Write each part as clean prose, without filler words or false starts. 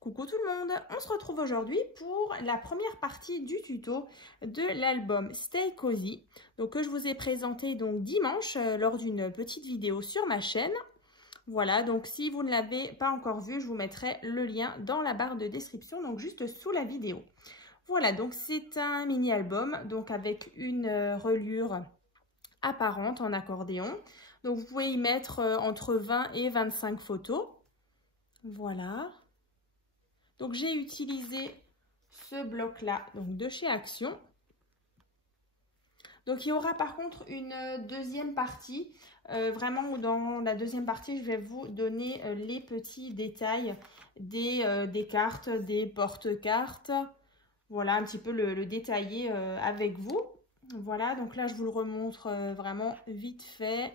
Coucou tout le monde, on se retrouve aujourd'hui pour la première partie du tuto de l'album Stay Cozy, donc que je vous ai présenté donc dimanche lors d'une petite vidéo sur ma chaîne. Voilà, donc si vous ne l'avez pas encore vu, je vous mettrai le lien dans la barre de description, donc juste sous la vidéo. Voilà, donc c'est un mini-album, donc avec une reliure apparente en accordéon. Donc vous pouvez y mettre entre 20 et 25 photos. Voilà. Donc j'ai utilisé ce bloc-là, donc de chez Action. Donc il y aura par contre une deuxième partie, vraiment où dans la deuxième partie, je vais vous donner les petits détails des cartes, des porte-cartes. Voilà, un petit peu le détailler avec vous. Voilà, donc là je vous le remontre vraiment vite fait.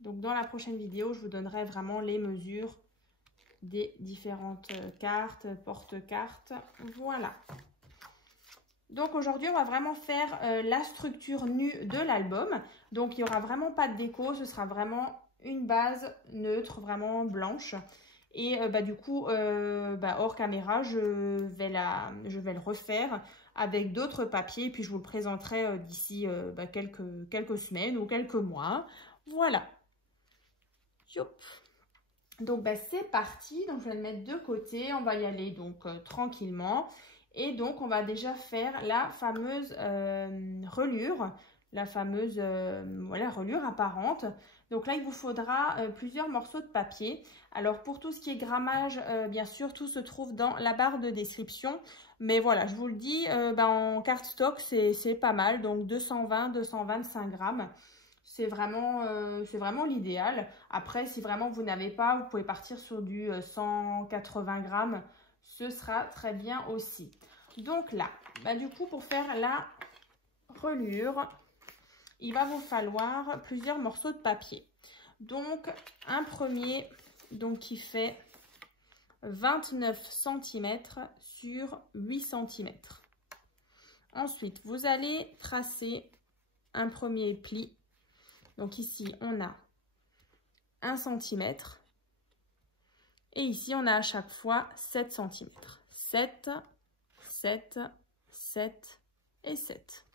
Donc dans la prochaine vidéo, je vous donnerai vraiment les mesures des différentes cartes, porte-cartes. Voilà. Donc aujourd'hui, on va vraiment faire la structure nue de l'album. Donc il n'y aura vraiment pas de déco, ce sera vraiment une base neutre, vraiment blanche. Et du coup, hors caméra, je vais le refaire avec d'autres papiers. Puis je vous le présenterai d'ici quelques semaines ou quelques mois. Voilà. Donc c'est parti, donc je vais le mettre de côté, on va y aller donc tranquillement et donc on va déjà faire la fameuse reliure, la fameuse reliure apparente. Donc là il vous faudra plusieurs morceaux de papier. Alors pour tout ce qui est grammage, bien sûr tout se trouve dans la barre de description, mais voilà je vous le dis, en cardstock c'est pas mal, donc 220-225 grammes. C'est vraiment l'idéal. Après, si vraiment vous n'avez pas, vous pouvez partir sur du 180 grammes. Ce sera très bien aussi. Donc là, du coup, pour faire la reliure, il va vous falloir plusieurs morceaux de papier. Donc, un premier qui fait 29 cm sur 8 cm. Ensuite, vous allez tracer un premier pli. Donc ici, on a 1 cm. Et ici, on a à chaque fois 7 cm. 7, 7, 7 et 7.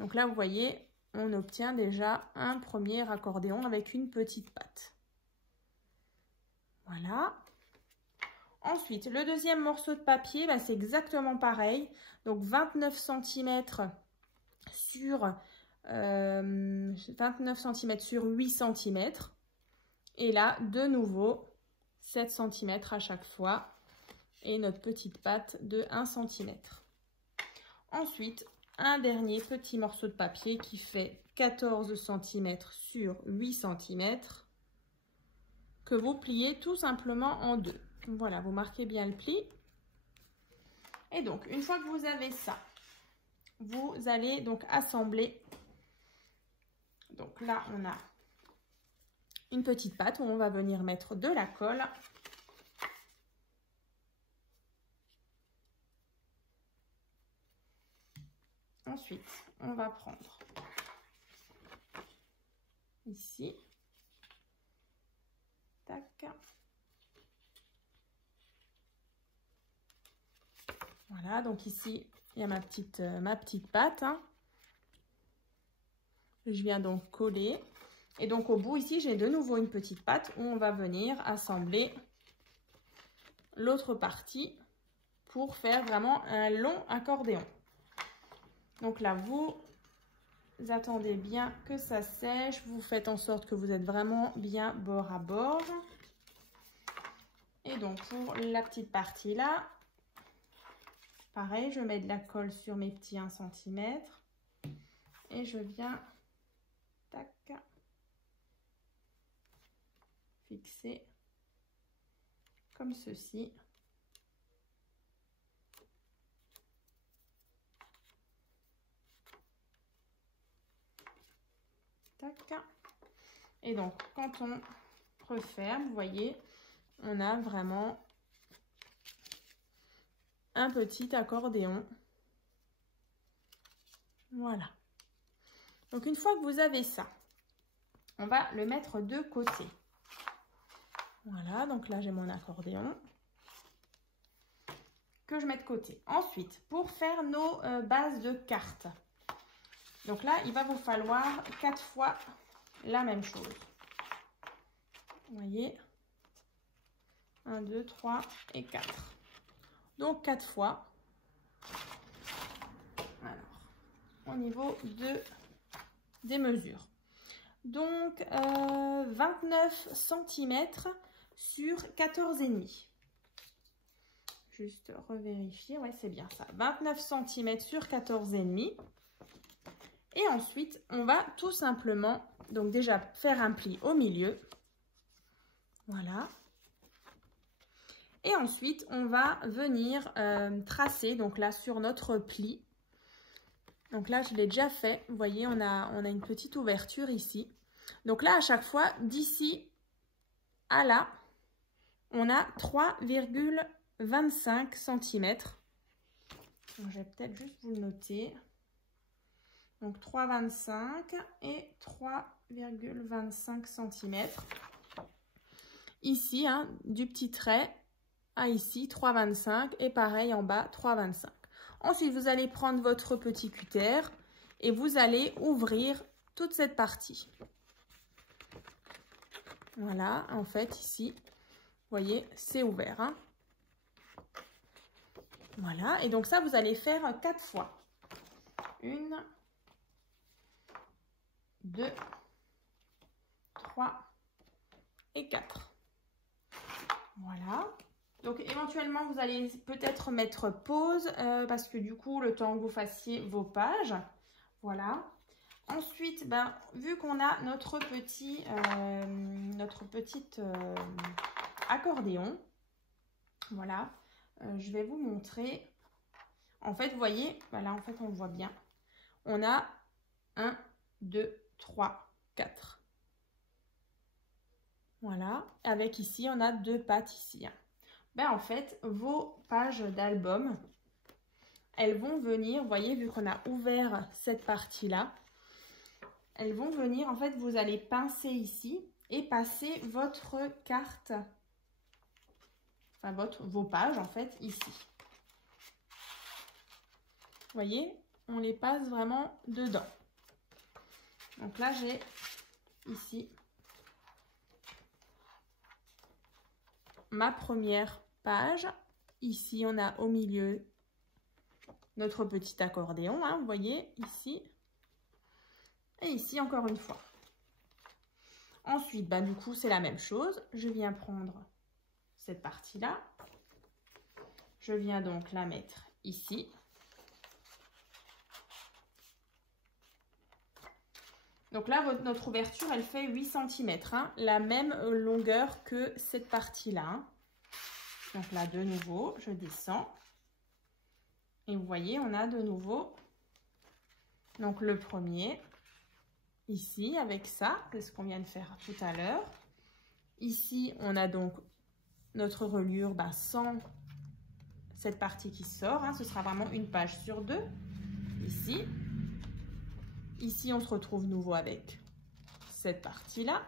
Donc là, vous voyez, on obtient déjà un premier accordéon avec une petite patte. Voilà. Ensuite, le deuxième morceau de papier, c'est exactement pareil. Donc 29 cm sur 29 cm sur 8 cm. Et là, de nouveau, 7 cm à chaque fois. Et notre petite patte de 1 cm. Ensuite, un dernier petit morceau de papier qui fait 14 cm sur 8 cm. Que vous pliez tout simplement en deux. Voilà, vous marquez bien le pli. Et donc, une fois que vous avez ça, vous allez donc assembler. Donc là, on a une petite patte où on va venir mettre de la colle. Ensuite, on va prendre ici. Tac. Voilà, donc ici, il y a ma petite patte. Je viens donc coller. Et donc au bout ici, j'ai de nouveau une petite patte où on va venir assembler l'autre partie pour faire vraiment un long accordéon. Donc là, vous attendez bien que ça sèche. Vous faites en sorte que vous êtes vraiment bien bord à bord. Et donc pour la petite partie là, pareil, je mets de la colle sur mes petits 1 cm. Et je viens fixer comme ceci. Tac. Et donc, quand on referme, vous voyez, on a vraiment un petit accordéon. Voilà. Donc, une fois que vous avez ça, on va le mettre de côté. Voilà, donc là j'ai mon accordéon que je mets de côté. Ensuite, pour faire nos bases de cartes, donc là il va vous falloir 4 fois la même chose. Vous voyez, 1, 2, 3 et 4. Donc 4 fois. Alors, au niveau des mesures. Donc 29 cm sur 14,5. Juste revérifier, ouais c'est bien ça. 29 cm sur 14,5. Et ensuite, on va tout simplement, donc déjà faire un pli au milieu. Voilà. Et ensuite, on va venir tracer, donc là sur notre pli. Donc là, je l'ai déjà fait. Vous voyez, on a une petite ouverture ici. Donc là, à chaque fois, d'ici à là, on a 3,25 cm. Je vais peut-être juste vous le noter. Donc 3,25 et 3,25 cm. Ici, hein, du petit trait à ici, 3,25 et pareil en bas, 3,25. Ensuite, vous allez prendre votre petit cutter et vous allez ouvrir toute cette partie. Voilà, en fait, ici, vous voyez, c'est ouvert. Hein. Voilà, et donc ça, vous allez faire 4 fois. 1, 2, 3 et 4. Voilà. Donc éventuellement, vous allez peut-être mettre pause parce que du coup, le temps que vous fassiez vos pages. Voilà. Ensuite, ben, vu qu'on a notre petit accordéon, voilà, je vais vous montrer. En fait, vous voyez, voilà, en fait, on le voit bien. On a 1, 2, 3, 4. Voilà. Avec ici, on a 2 pattes ici. Hein. Ben, en fait, vos pages d'album, elles vont venir, vous voyez, vu qu'on a ouvert cette partie-là, elles vont venir, en fait, vous allez pincer ici et passer votre carte, enfin, vos pages, en fait, ici. Vous voyez, on les passe vraiment dedans. Donc là, j'ai ici ma première page. Ici, on a au milieu notre petit accordéon, hein, vous voyez, ici. Et ici, encore une fois. Ensuite, bah, du coup, c'est la même chose. Je viens prendre cette partie-là. Je viens donc la mettre ici. Donc là, notre ouverture, elle fait 8 cm, hein, la même longueur que cette partie-là. Hein. Donc là, de nouveau, je descends. Et vous voyez, on a de nouveau donc le premier, ici, avec ça, c'est ce qu'on vient de faire tout à l'heure. Ici, on a donc notre reliure bah, sans cette partie qui sort. Hein, ce sera vraiment une page sur 2, ici. Ici, on se retrouve nouveau avec cette partie-là.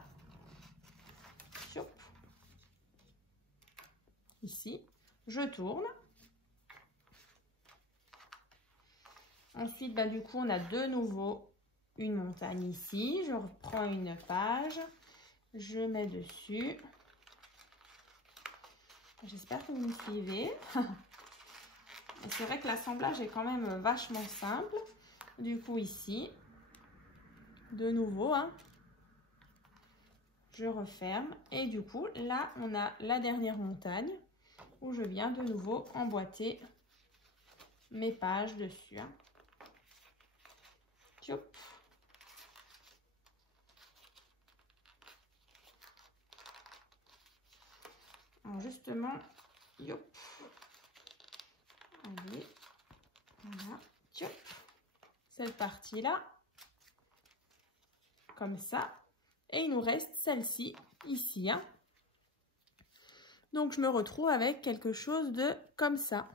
Ici, je tourne. Ensuite, bah, du coup, on a de nouveau une montagne ici. Je reprends une page. Je mets dessus. J'espère que vous me suivez. C'est vrai que l'assemblage est quand même vachement simple. Du coup, ici, de nouveau, hein, je referme. Et du coup, là, on a la dernière montagne où je viens de nouveau emboîter mes pages dessus. Hein. Tchop. Alors justement, yop. Allez, voilà, tchop. Cette partie-là, comme ça. Et il nous reste celle-ci, ici. Hein. Donc, je me retrouve avec quelque chose de comme ça.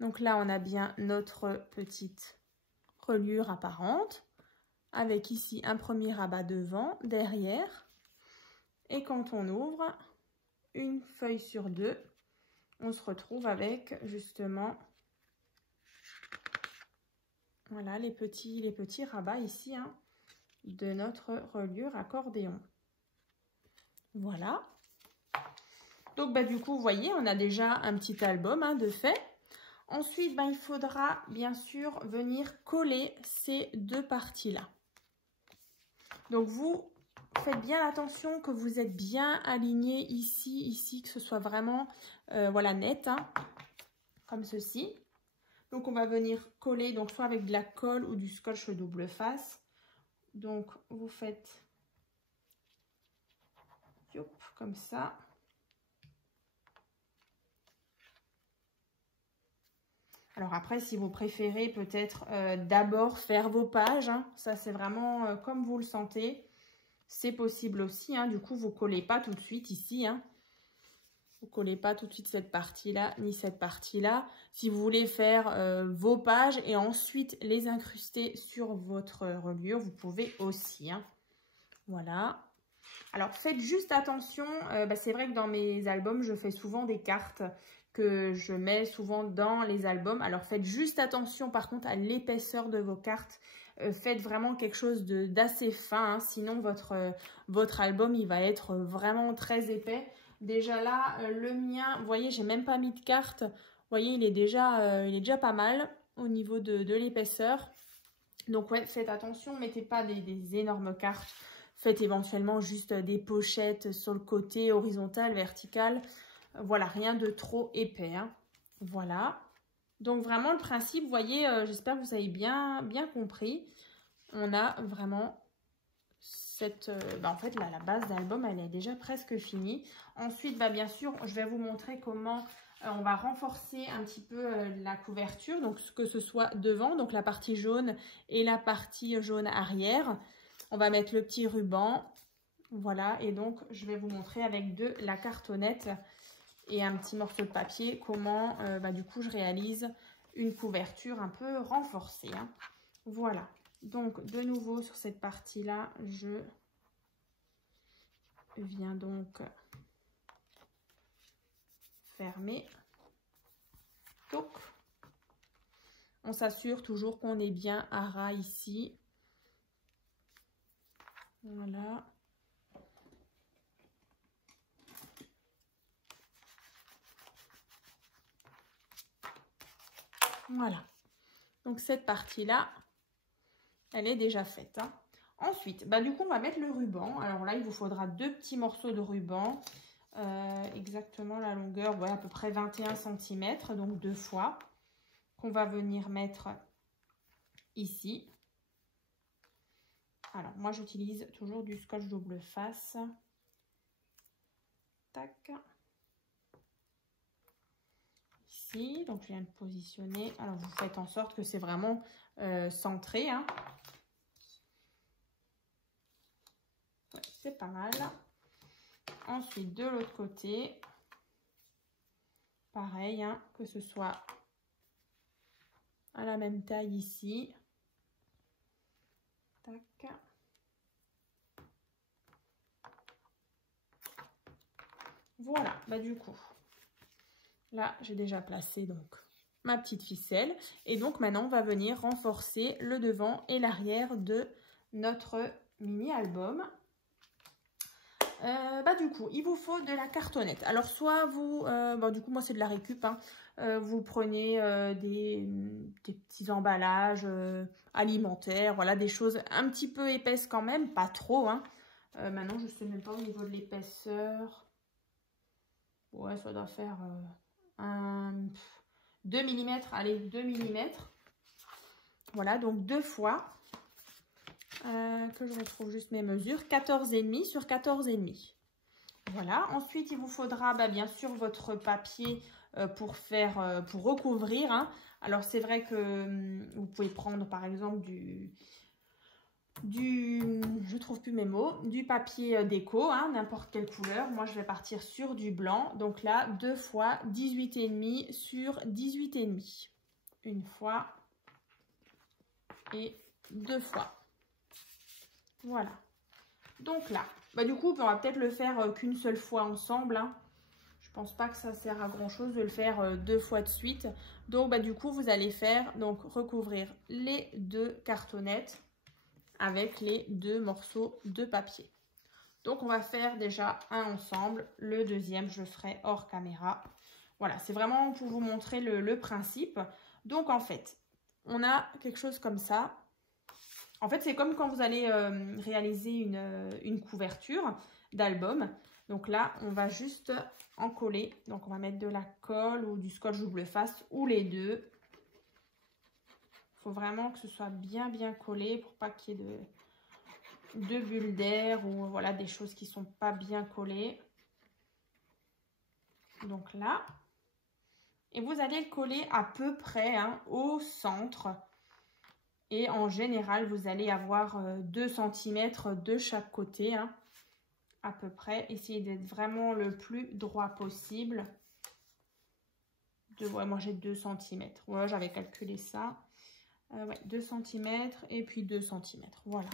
Donc là, on a bien notre petite reliure apparente. Avec ici un premier rabat devant, derrière. Et quand on ouvre une feuille sur deux, on se retrouve avec justement, voilà, les petits rabats ici, hein, de notre reliure accordéon. Voilà. Donc, bah, du coup, vous voyez, on a déjà un petit album, hein, de fait. Ensuite, bah, il faudra bien sûr venir coller ces deux parties-là. Donc, vous faites bien attention que vous êtes bien aligné ici, que ce soit vraiment voilà, net, hein, comme ceci. Donc, on va venir coller, donc soit avec de la colle ou du scotch double face. Donc, vous faites comme ça. Alors après, si vous préférez peut-être d'abord faire vos pages, hein, ça c'est vraiment comme vous le sentez. C'est possible aussi, hein, du coup vous ne collez pas tout de suite ici. Hein. Vous ne collez pas tout de suite cette partie-là, ni cette partie-là. Si vous voulez faire vos pages et ensuite les incruster sur votre reliure, vous pouvez aussi. Hein. Voilà. Alors faites juste attention, bah, c'est vrai que dans mes albums, je fais souvent des cartes que je mets souvent dans les albums. Alors faites juste attention par contre à l'épaisseur de vos cartes. Faites vraiment quelque chose d'assez fin, hein, sinon votre album il va être vraiment très épais. Déjà là, le mien, vous voyez, j'ai même pas mis de carte. Vous voyez, il est déjà pas mal au niveau de l'épaisseur. Donc ouais, faites attention, mettez pas des énormes cartes. Faites éventuellement juste des pochettes sur le côté, horizontal, vertical. Voilà, rien de trop épais. Hein. Voilà. Donc vraiment le principe, vous voyez, j'espère que vous avez bien compris. On a vraiment cette... en fait, là, la base d'album, elle est déjà presque finie. Ensuite, bien sûr, je vais vous montrer comment on va renforcer un petit peu la couverture. Donc, que ce soit devant, donc la partie jaune et la partie jaune arrière. On va mettre le petit ruban. Voilà, et donc, je vais vous montrer avec de la cartonnette et un petit morceau de papier comment, du coup, je réalise une couverture un peu renforcée. Hein. Voilà. Donc, de nouveau, sur cette partie-là, je viens donc fermer. Donc, on s'assure toujours qu'on est bien à ras ici. Voilà. Voilà. Donc, cette partie-là, elle est déjà faite. Hein. Ensuite, du coup, on va mettre le ruban. Alors là, il vous faudra deux petits morceaux de ruban. Exactement la longueur, à peu près 21 cm, donc 2 fois. Qu'on va venir mettre ici. Alors, moi, j'utilise toujours du scotch double face. Tac. Ici, donc je viens de positionner. Alors, vous faites en sorte que c'est vraiment centré. Hein. Ouais, c'est pas mal. Ensuite, de l'autre côté, pareil, hein, que ce soit à la même taille ici. Tac. Voilà, du coup, là, j'ai déjà placé donc ma petite ficelle. Et donc, maintenant, on va venir renforcer le devant et l'arrière de notre mini-album. Du coup, il vous faut de la cartonnette. Alors, soit vous... du coup, moi, c'est de la récup. Hein. Vous prenez des petits emballages alimentaires. Voilà, des choses un petit peu épaisses quand même. Pas trop. Hein. Maintenant, je ne sais même pas au niveau de l'épaisseur. Ouais, ça doit faire 2 mm. Allez, 2 mm. Voilà, donc 2 fois. Que je retrouve juste mes mesures. 14,5 sur 14,5. Voilà. Ensuite, il vous faudra bien sûr votre papier pour recouvrir. Hein. Alors, c'est vrai que vous pouvez prendre par exemple je trouve plus mes mots, du papier déco, hein, n'importe quelle couleur. Moi, je vais partir sur du blanc. Donc là, 2 fois 18,5 sur 18,5. Une fois et 2 fois. Voilà. Donc là, Bah, du coup, on va peut-être le faire qu'une seule fois ensemble, hein. Je pense pas que ça sert à grand chose de le faire 2 fois de suite. Donc bah, du coup, vous allez faire, donc recouvrir les 2 cartonnettes avec les 2 morceaux de papier. Donc on va faire déjà un ensemble. Le deuxième, je le ferai hors caméra. Voilà, c'est vraiment pour vous montrer le principe. Donc en fait, on a quelque chose comme ça. En fait, c'est comme quand vous allez réaliser une couverture d'album. Donc là, on va juste en coller. Donc on va mettre de la colle ou du scotch double face ou les deux. Il faut vraiment que ce soit bien collé pour pas qu'il y ait de bulles d'air ou voilà des choses qui sont pas bien collées. Donc là. Et vous allez le coller à peu près hein, au centre. Et en général, vous allez avoir 2 cm de chaque côté. Hein, à peu près. Essayez d'être vraiment le plus droit possible. Ouais, moi j'ai 2 cm. Ouais, j'avais calculé ça. Ouais, 2 cm et puis 2 cm. Voilà.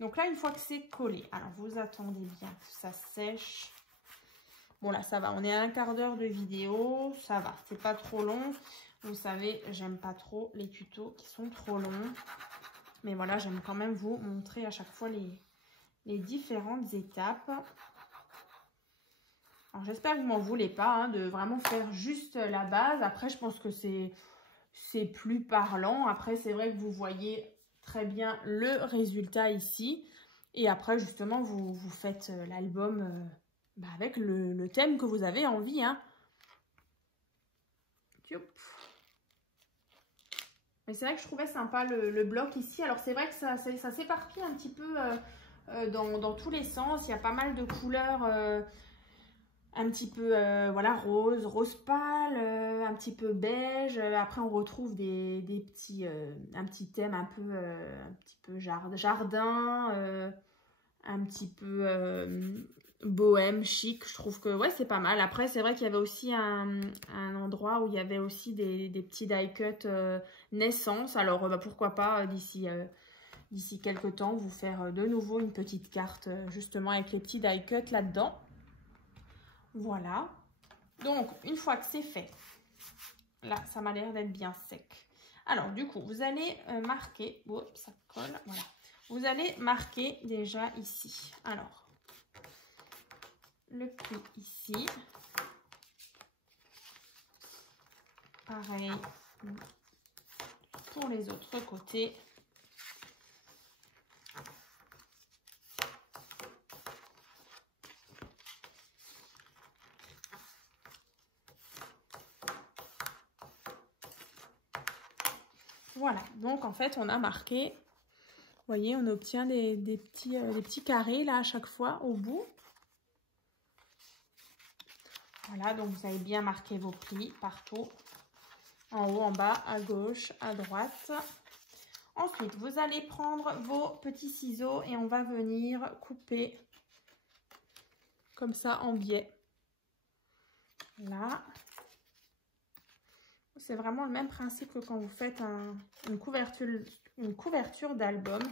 Donc là, une fois que c'est collé, alors vous attendez bien que ça sèche. Bon là, ça va. On est à un quart d'heure de vidéo. Ça va. C'est pas trop long. Vous savez, j'aime pas trop les tutos qui sont trop longs. Mais voilà, j'aime quand même vous montrer à chaque fois les différentes étapes. Alors j'espère que vous m'en voulez pas hein, de vraiment faire juste la base. Après, je pense que c'est plus parlant. Après, c'est vrai que vous voyez très bien le résultat ici. Et après, justement, vous faites l'album avec le thème que vous avez envie. Hein. Mais c'est vrai que je trouvais sympa le bloc ici. Alors c'est vrai que ça s'éparpille un petit peu dans tous les sens. Il y a pas mal de couleurs un petit peu voilà, rose pâle, un petit peu beige. Après on retrouve un petit thème un petit peu jardin, un petit peu bohème, chic. Je trouve que ouais, c'est pas mal. Après c'est vrai qu'il y avait aussi un endroit où il y avait aussi des petits die cut naissance. Alors bah, pourquoi pas d'ici quelques temps vous faire de nouveau une petite carte justement avec les petits die cut là-dedans. Voilà. Donc une fois que c'est fait, là ça m'a l'air d'être bien sec. Alors du coup vous allez marquer, oups, ça colle, voilà. Vous allez marquer déjà ici. Alors le prix ici. Pareil pour les autres côtés. Voilà, donc en fait on a marqué, vous voyez, on obtient des petits carrés là à chaque fois au bout. Voilà, donc vous avez bien marqué vos plis partout, en haut, en bas, à gauche, à droite. Ensuite, vous allez prendre vos petits ciseaux et on va venir couper comme ça en biais. Là. C'est vraiment le même principe que quand vous faites une couverture d'album.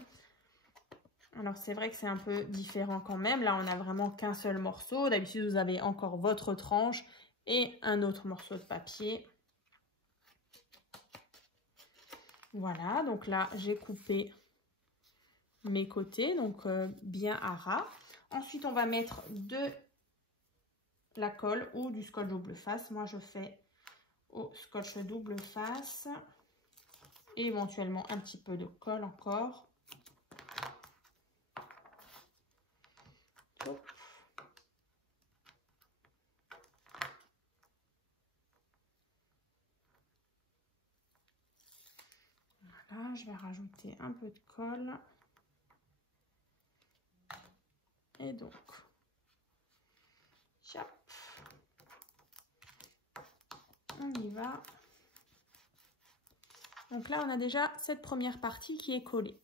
Alors, c'est vrai que c'est un peu différent quand même. Là, on n'a vraiment qu'un seul morceau. D'habitude, vous avez encore votre tranche et un autre morceau de papier. Voilà, donc là, j'ai coupé mes côtés, donc bien à ras. Ensuite, on va mettre de la colle ou du scotch double face. Moi, je fais au scotch double face. Et éventuellement un petit peu de colle encore. Hop. Voilà, je vais rajouter un peu de colle. Et donc, hop, on y va. Donc là, on a déjà cette première partie qui est collée.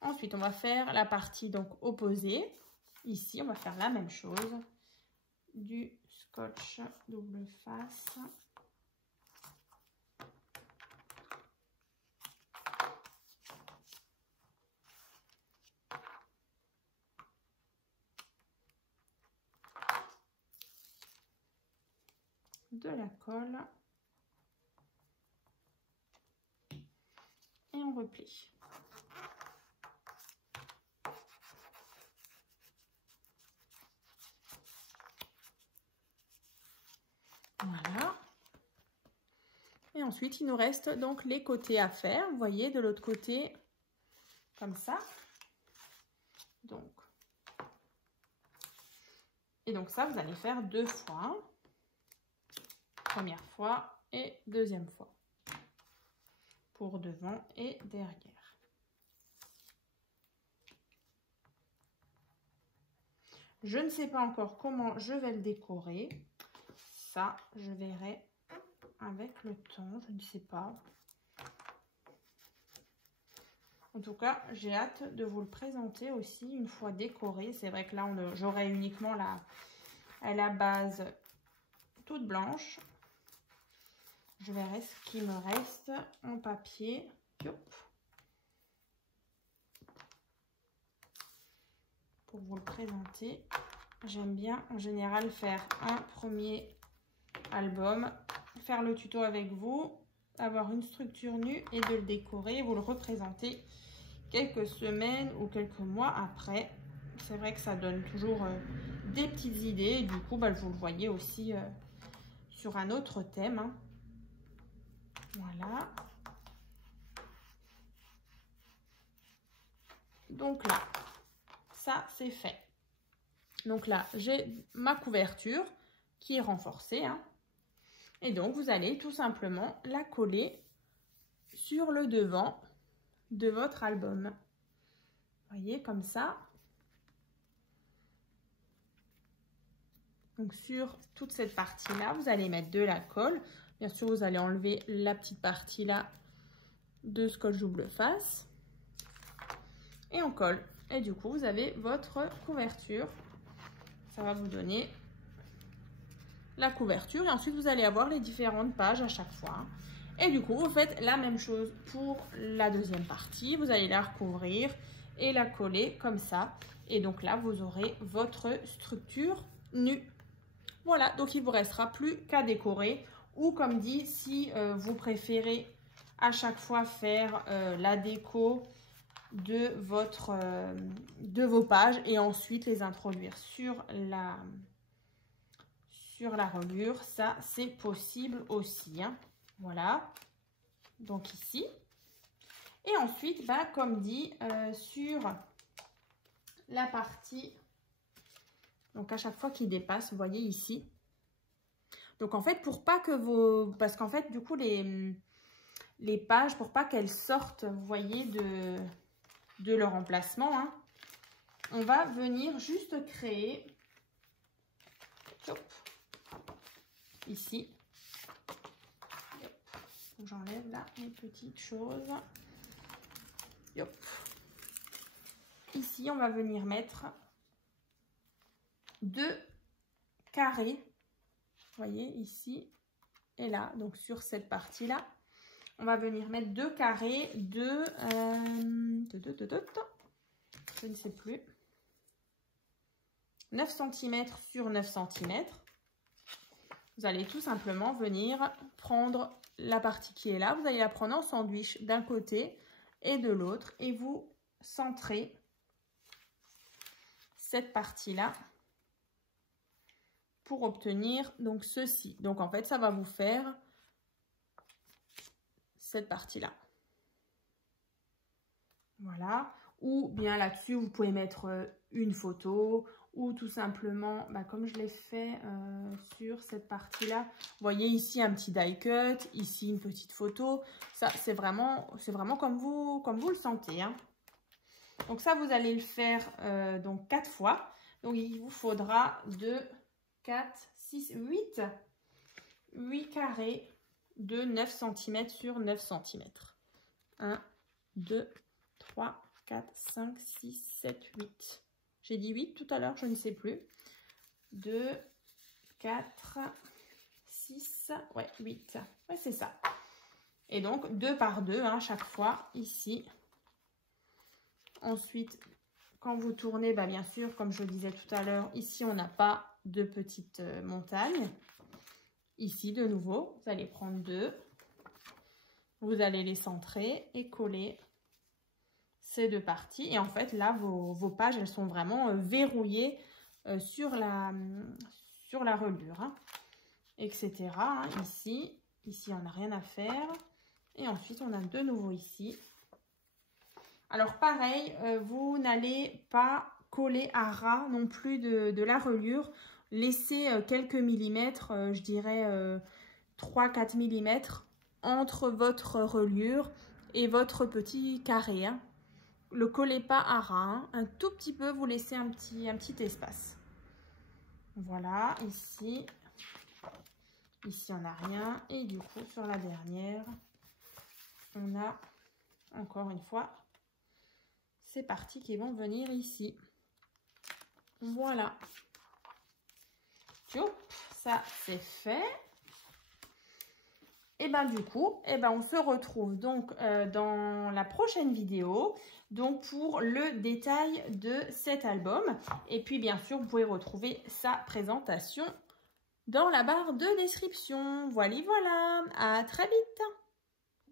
Ensuite, on va faire la partie donc opposée. Ici, on va faire la même chose. Du scotch double face. de la colle et on replie. Voilà. Et ensuite, il nous reste donc les côtés à faire. Vous voyez, de l'autre côté, comme ça. Donc, et donc ça, vous allez faire 2 fois. Première fois et deuxième fois. Pour devant et derrière. Je ne sais pas encore comment je vais le décorer. Ça, je verrai avec le temps, je ne sais pas. En tout cas, j'ai hâte de vous le présenter aussi une fois décoré. C'est vrai que là, j'aurai uniquement la base toute blanche. Je verrai ce qui me reste en papier. Yop. Pour vous le présenter, j'aime bien en général faire un premier album, faire le tuto avec vous, avoir une structure nue et de le décorer, vous le représenter quelques semaines ou quelques mois après. C'est vrai que ça donne toujours des petites idées et du coup vous le voyez aussi sur un autre thème, hein. Voilà. Donc là, ça c'est fait. Donc là, j'ai ma couverture qui est renforcée, hein. Et donc, vous allez tout simplement la coller sur le devant de votre album. Vous voyez, comme ça. Donc, sur toute cette partie-là, vous allez mettre de la colle. Bien sûr, vous allez enlever la petite partie-là de scotch double face. Et on colle. Et du coup, vous avez votre couverture. Ça va vous donner la couverture et ensuite vous allez avoir les différentes pages à chaque fois et du coup vous faites la même chose pour la deuxième partie. Vous allez la recouvrir et la coller comme ça et donc là vous aurez votre structure nue. Voilà, donc il vous restera plus qu'à décorer ou comme dit, si vous préférez à chaque fois faire la déco de vos pages et ensuite les introduire sur la reliure, ça c'est possible aussi, hein. Voilà, donc ici. Et ensuite, comme dit, sur la partie, donc à chaque fois qu'il dépasse, vous voyez ici. Donc en fait, pour pas que parce qu'en fait, du coup, les pages, pour pas qu'elles sortent, vous voyez, de leur emplacement, hein, on va venir juste créer, hop, ici, j'enlève là mes petites choses. Yop. Ici, on va venir mettre 2 carrés, vous voyez, ici et là, donc sur cette partie-là, on va venir mettre 2 carrés de je ne sais plus, 9 cm sur 9 cm. Vous allez tout simplement venir prendre la partie qui est là, vous allez la prendre en sandwich d'un côté et de l'autre et vous centrez cette partie-là pour obtenir donc ceci. Donc en fait, ça va vous faire cette partie-là. Voilà. Ou bien là-dessus, vous pouvez mettre une photo ou tout simplement, comme je l'ai fait sur cette partie-là. Vous voyez ici un petit die cut, ici une petite photo. Ça, c'est vraiment comme vous le sentez, hein. Donc ça, vous allez le faire donc 4 fois. Donc il vous faudra 2, 4, 6, 8 carrés de 9 cm sur 9 cm. 1, 2, 3, 4, 5, 6, 7, 8. J'ai dit 8 tout à l'heure, je ne sais plus. 2, 4, 6, ouais, 8. Ouais, c'est ça. Et donc 2 par 2, hein, chaque fois, ici. Ensuite, quand vous tournez, bien sûr, comme je le disais tout à l'heure, ici, on n'a pas de petite montagne. Ici, de nouveau, vous allez prendre 2. Vous allez les centrer et coller ces 2 parties. Et en fait, là, vos pages, elles sont vraiment verrouillées sur la reliure, hein, etc. Hein, ici, on n'a rien à faire. Et ensuite, on a de nouveau ici. Alors, pareil, vous n'allez pas coller à ras non plus de la reliure. Laissez quelques millimètres, je dirais 3-4 millimètres entre votre reliure et votre petit carré. Hein. Le collez pas à ras, hein. Un tout petit peu, vous laissez un petit espace. Voilà, ici on n'a rien. Et du coup, sur la dernière, on a encore une fois ces parties qui vont venir ici. Voilà. Hop, ça c'est fait. Et ben du coup, on se retrouve donc dans la prochaine vidéo, donc pour le détail de cet album. Et puis bien sûr, vous pouvez retrouver sa présentation dans la barre de description. Voilà, à très vite.